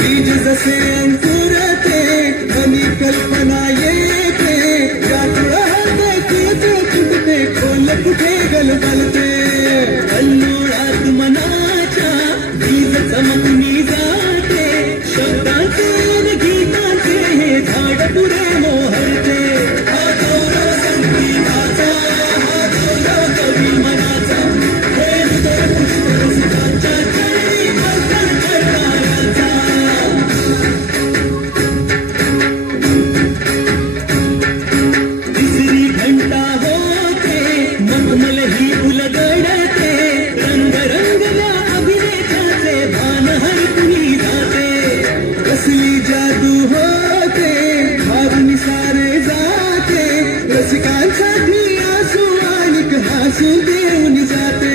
बीज जसे अंकुरते मनी कल्पना येते व्याकुळाते कुळते फुटते खोल कुठे गलबलते अल्लुळात मनाच्या बीज चमकून जाते शब्दांचे आणि गीतांचे हे झाड पुढे मोहरते हा गौरव संगीताचा हा गौरव कवी मनाचा हे हृदय पुष्परसिकाच्या चरणी अर्पण करणाऱ्याचा तिसरी घंटा होते मखमल ही उलगडते रंग रंगल्या अभिनेत्याचे भान हरकुनी जाते कसली जादू होते भावनी सारे जाते रसिकांसाठी आसू आणि हसू देऊन जाते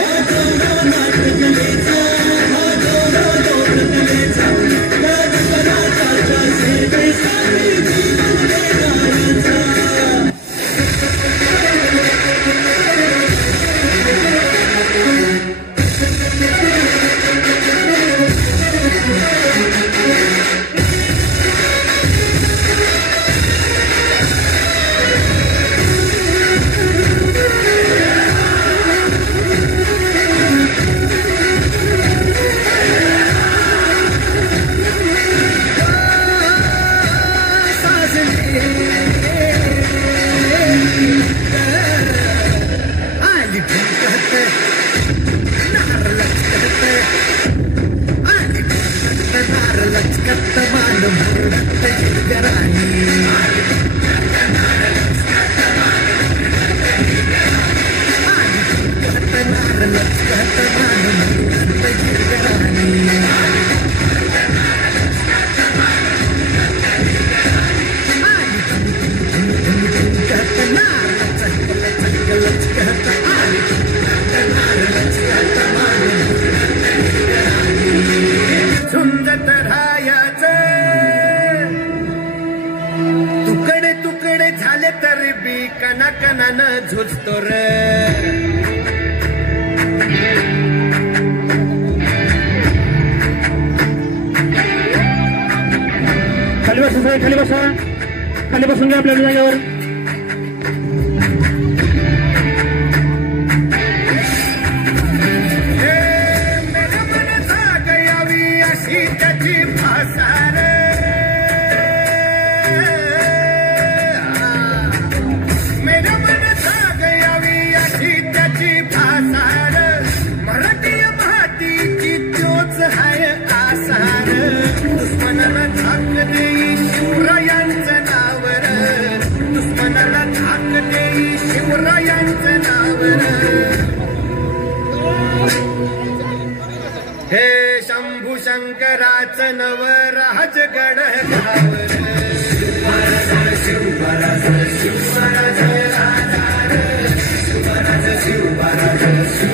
हा गौरव नाटकलेचा हा गौरव लोककलेचा राजकारणाच्या सेवेसाठी जीवन देणाऱ्याचा तुकडे तुकडे झाले तरी बी कना कनानं झुजतो रे खाली बसा साहेब खाली बसा खाली बसून घ्या आपल्या जागेवर मेरा मन जागयावी अशी त्याची भाषा रे मेरा मन जागयावी अशी त्याची भाषा रे मराठी महातीची तोच हाय आसार दुश्मनाला झाक देई शिवरायांचं नाव रे दुश्मनाला झाक देई शिवरायांचं नाव रे हे शंभू शंकराचं नव राजगड गावर शिवराज शिवराज शिवराज राजा शिवराज शिवराज